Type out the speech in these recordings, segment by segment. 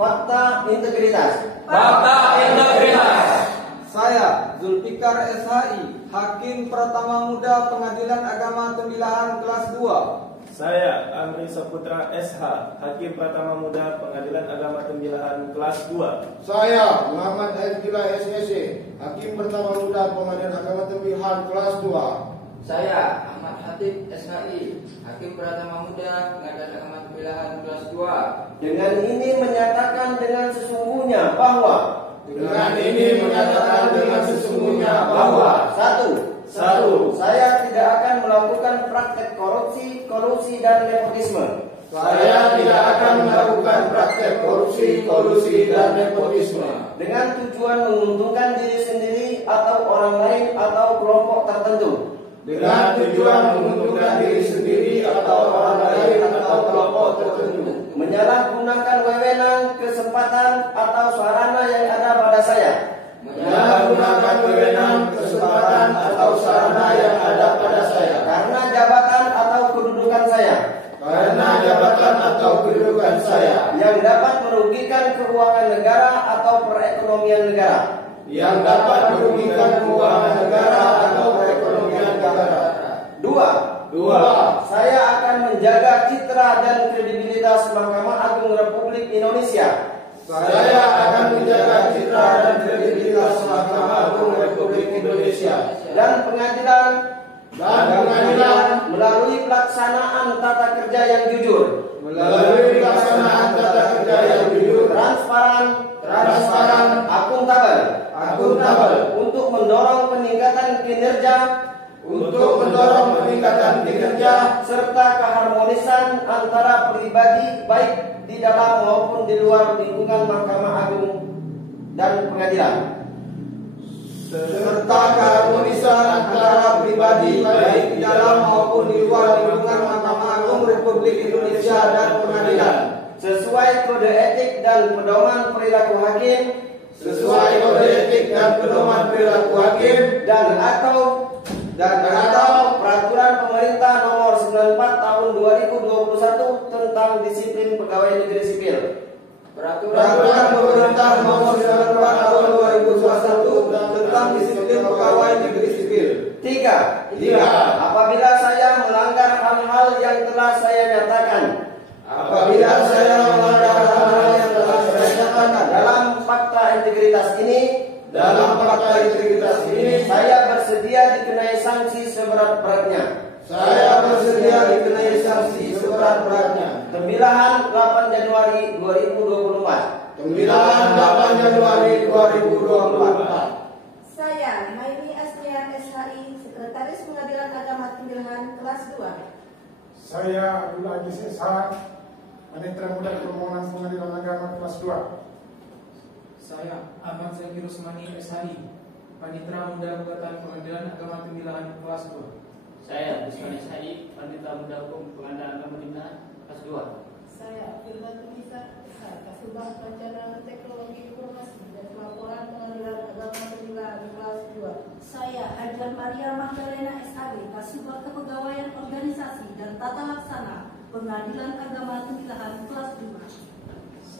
Fakta integritas. Fakta integritas. Saya, Zulfikar SHI, Hakim Pratama Muda Pengadilan Agama Tembilahan kelas 2. Saya, Amri Saputra SH, Hakim Pratama Muda Pengadilan Agama Tembilahan kelas 2. Saya, Muhammad Aizkila SSC, Hakim Pratama Muda Pengadilan Agama Tembilahan kelas 2. Saya, Ahmad Hatib SHI, Hakim Pratama Muda Pengadilan Agama Tembilahan kelas 2. Dengan ini menyatakan dengan sesungguhnya bahwa Satu, saya tidak akan melakukan praktek korupsi, kolusi dan nepotisme. Saya tidak akan melakukan praktek korupsi, kolusi dan nepotisme Dengan tujuan menguntungkan diri sendiri atau orang lain atau kelompok tertentu. dengan tujuan menguntungkan diri sendiri atau orang lain atau kelompok tertentu. Menyalahgunakan wewenang, kesempatan atau sarana yang ada pada saya. Menyalahgunakan wewenang, kesempatan atau sarana yang ada pada saya Karena jabatan atau kedudukan saya. Yang dapat merugikan keuangan negara atau perekonomian negara. Dua, saya akan menjaga citra dan kredibilitas Mahkamah Agung Republik Indonesia. Dan pengadilan melalui pelaksanaan tata kerja yang jujur, transparan, akuntabel, untuk mendorong peningkatan kinerja serta keharmonisan antara pribadi baik di dalam maupun di luar lingkungan Mahkamah Agung dan pengadilan. Sesuai kode etik dan pedoman perilaku hakim, dan atau peraturan pemerintah nomor 94 tahun 2021 tentang disiplin pegawai negeri sipil. Peraturan pemerintah nomor 94 tahun 2021 tentang disiplin pegawai negeri sipil. Tiga, apabila saya melanggar hal-hal yang telah saya nyatakan dalam fakta integritas ini, saya bersedia dikenai sanksi seberat-beratnya. Tembilahan 8 Januari 2024. Saya, Maini Asrian SHI, Sekretaris Pengadilan Agama Tembilahan kelas 2. Saya, Abdul Aziz SH, Panitera Muda Permohonan Pengadilan Agama kelas 2. Saya, Ahmad Zaki Rusmani SHI, Panitera Muda Gugatan Pengadilan Agama Tembilahan kelas 2. Saya, Busman SHI, Panitera Muda Hukum Pengadilan Agama Tembilahan kelas 2. Saya, Firman Tunisa SH, Kasubag Perencanaan Teknologi Informasi dan Pelaporan Pengadilan Agama Tembilahan kelas 2. Saya, Hadian Maria Magdalena SAG, Kasubag Kepegawaian Organisasi dan Tata Laksana Pengadilan Agama Tembilahan kelas 2.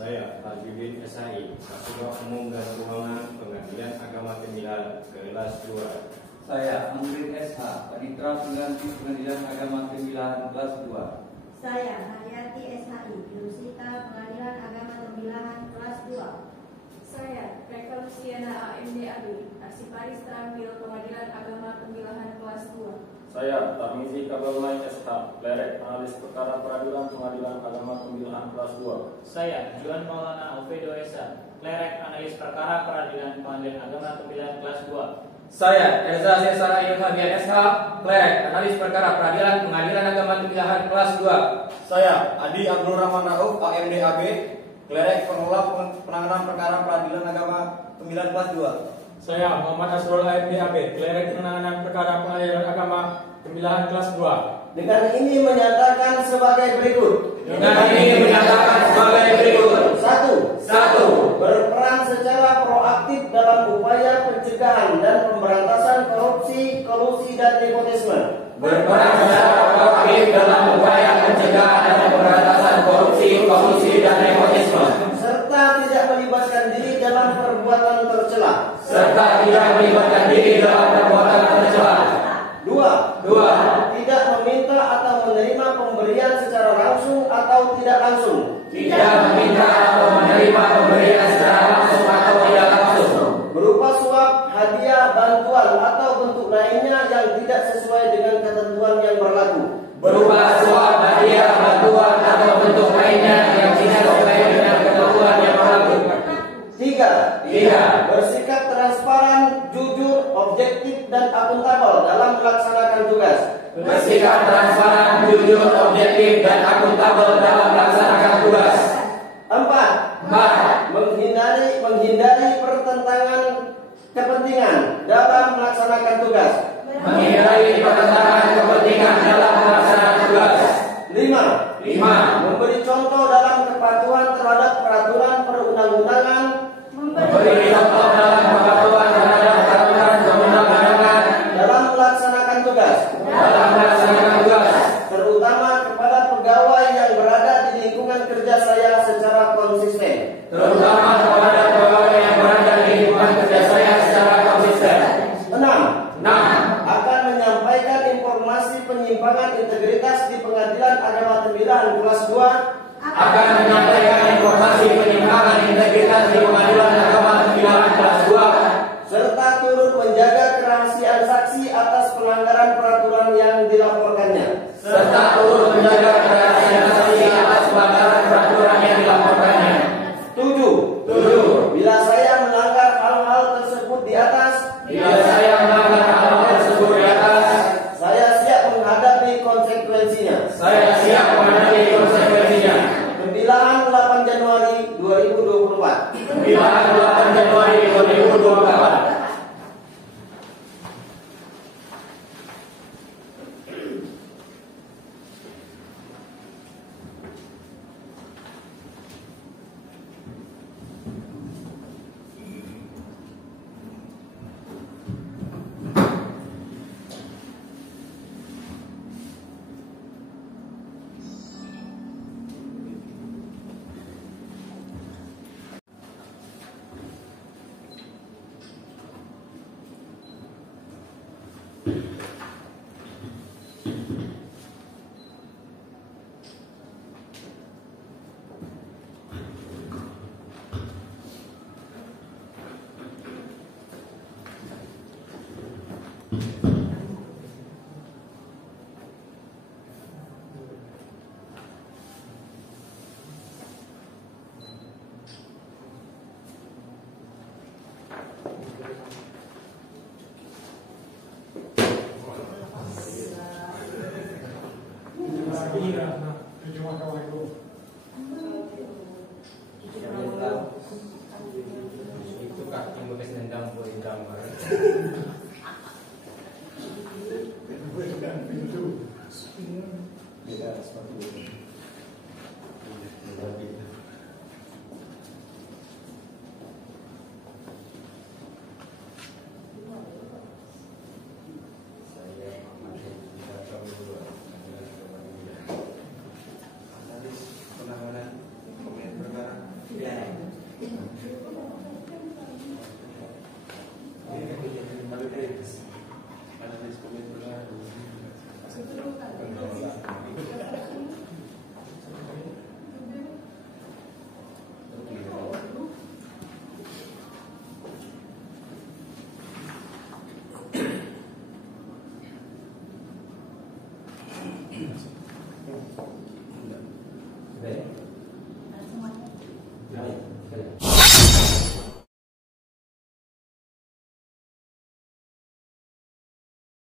Saya, Tajudin SHI, Kasubag Umum dan Keuangan Pengadilan Agama Tembilahan kelas 2. Saya, Amrin SH, Panitera Pengganti Pengadilan Agama Tembilahan kelas 2. Saya, Haryati SHI, Jurusita Pengadilan Agama Tembilahan kelas 2. Saya, Reka Luciana AMDAB, Arsiparis Terampil Pengadilan Agama Tembilahan kelas 2. Saya, Tarmizi Kabalmai SH, Lerek Analis Perkara Peradilan Pengadilan Agama Tembilahan kelas 2. Saya, Juan Maulana Alfredo SH, Lerek Analis Perkara Peradilan Pengadilan Agama Tembilahan kelas 2. Saya, Elza Cesar Ilhabian SH, Lerek Analis Perkara Peradilan Pengadilan Agama Tembilahan kelas 2. Saya, Adi Abdul Rahman Rauf, AMDAB, Lerek Pengelola Penanganan Perkara Peradilan Agama Tembilahan kelas 2. Saya, Muhammad Asrul AMDAB, Lerek Penanganan Perkara Pengadilan Agama Tembilahan kelas 2. Dengan ini menyatakan sebagai berikut. Satu, berperan secara proaktif dalam upaya pencegahan dan pemberantasan korupsi, kolusi dan nepotisme. Serta serta tidak melibatkan diri dalam perbuatan tercela. 2. Tidak meminta atau menerima pemberian secara langsung atau tidak langsung. Tidak meminta atau menerima pemberian secara langsung atau tidak langsung. Berupa suap, hadiah, bantuan atau bentuk lainnya yang tidak sesuai dengan ketentuan yang berlaku. Berupa suap, hadiah, bantuan atau bentuk lainnya yang tidak sesuai dengan ketentuan yang berlaku. 3. Bersikap transparan, jujur, objektif dan akuntabel dalam melaksanakan tugas. Bersikap transparan, jujur, objektif dan akuntabel dalam melaksanakan tugas. 4. Menghindari pertentangan kepentingan dalam melaksanakan tugas. Menghindari pertentangan kepentingan dalam melaksanakan tugas. 5. Memberi contoh dalam kepatuhan terhadap peraturan perundang-undangan. Memberi contoh dalam kepatuhan terhadap peraturan perundang-undangan dalam melaksanakan tugas. Terutama kepada pegawai yang berada di lingkungan kerja saya secara konsisten. 6. Akan menyampaikan informasi penyimpangan integritas di Pengadilan Agama Tembilahan kelas 2. Akan menyampaikan informasi penyimpangan integritas di Pengadilan Agama Tembilahan kelas 2. Serta turut menjaga kerahasiaan saksi atas pelanggaran peraturan yang dilaporkannya. Serta turut menjaga kerahasiaan saksi atas pelanggaran peraturan yang dilaporkannya. 7. Bila saya melanggar hal-hal tersebut di atas. Saya siap menghadapi konsekuensinya. Tembilahan 8 Januari 2024. Tembilahan 8 Januari 2024. Itu kaki bekas nendang boleh Sebelum